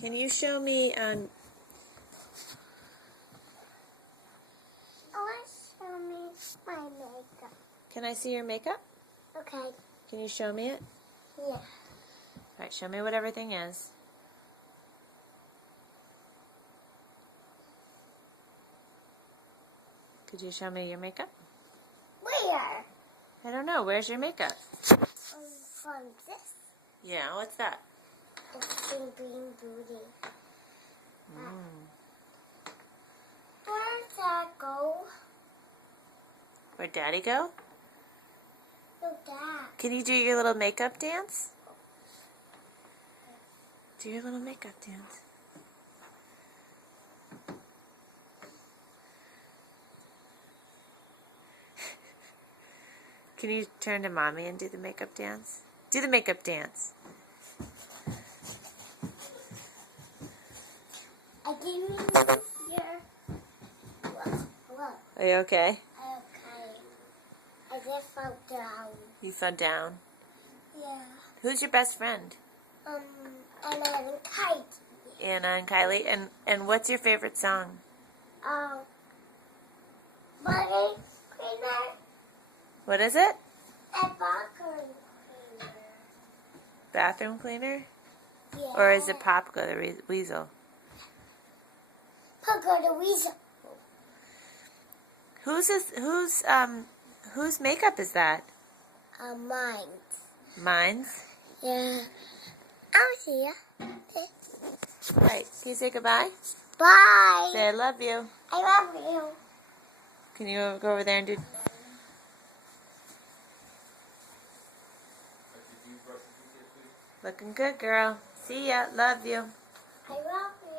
Can you show me, I want to show me my makeup. can I see your makeup? Okay. Can you show me it? Yeah. All right, show me what everything is. Could you show me your makeup? Where? I don't know. Where's your makeup? From this. Yeah, what's that? It's in Green Booty. Mm. Where's that go? Where'd Daddy go? No, Dad. Can you do your little makeup dance? Do your little makeup dance. Can you turn to Mommy and do the makeup dance? Do the makeup dance. I didn't move here. Look. Are you okay? Okay. I just fell down. You fell down. Yeah. Who's your best friend? And then kite. Anna and Kylie. And what's your favorite song? Body cleaner What is it? and bathroom cleaner. Bathroom cleaner? Yeah. Or is it Popka the weasel? Pucker the weasel. Whose makeup is that? Mine. Mine's? Yeah. Out here. Right. Can you say goodbye? Bye. Say I love you. I love you. Can you go over there and do... Did you brush your teeth yet, please? Looking good, girl. See ya. Love you. I love you.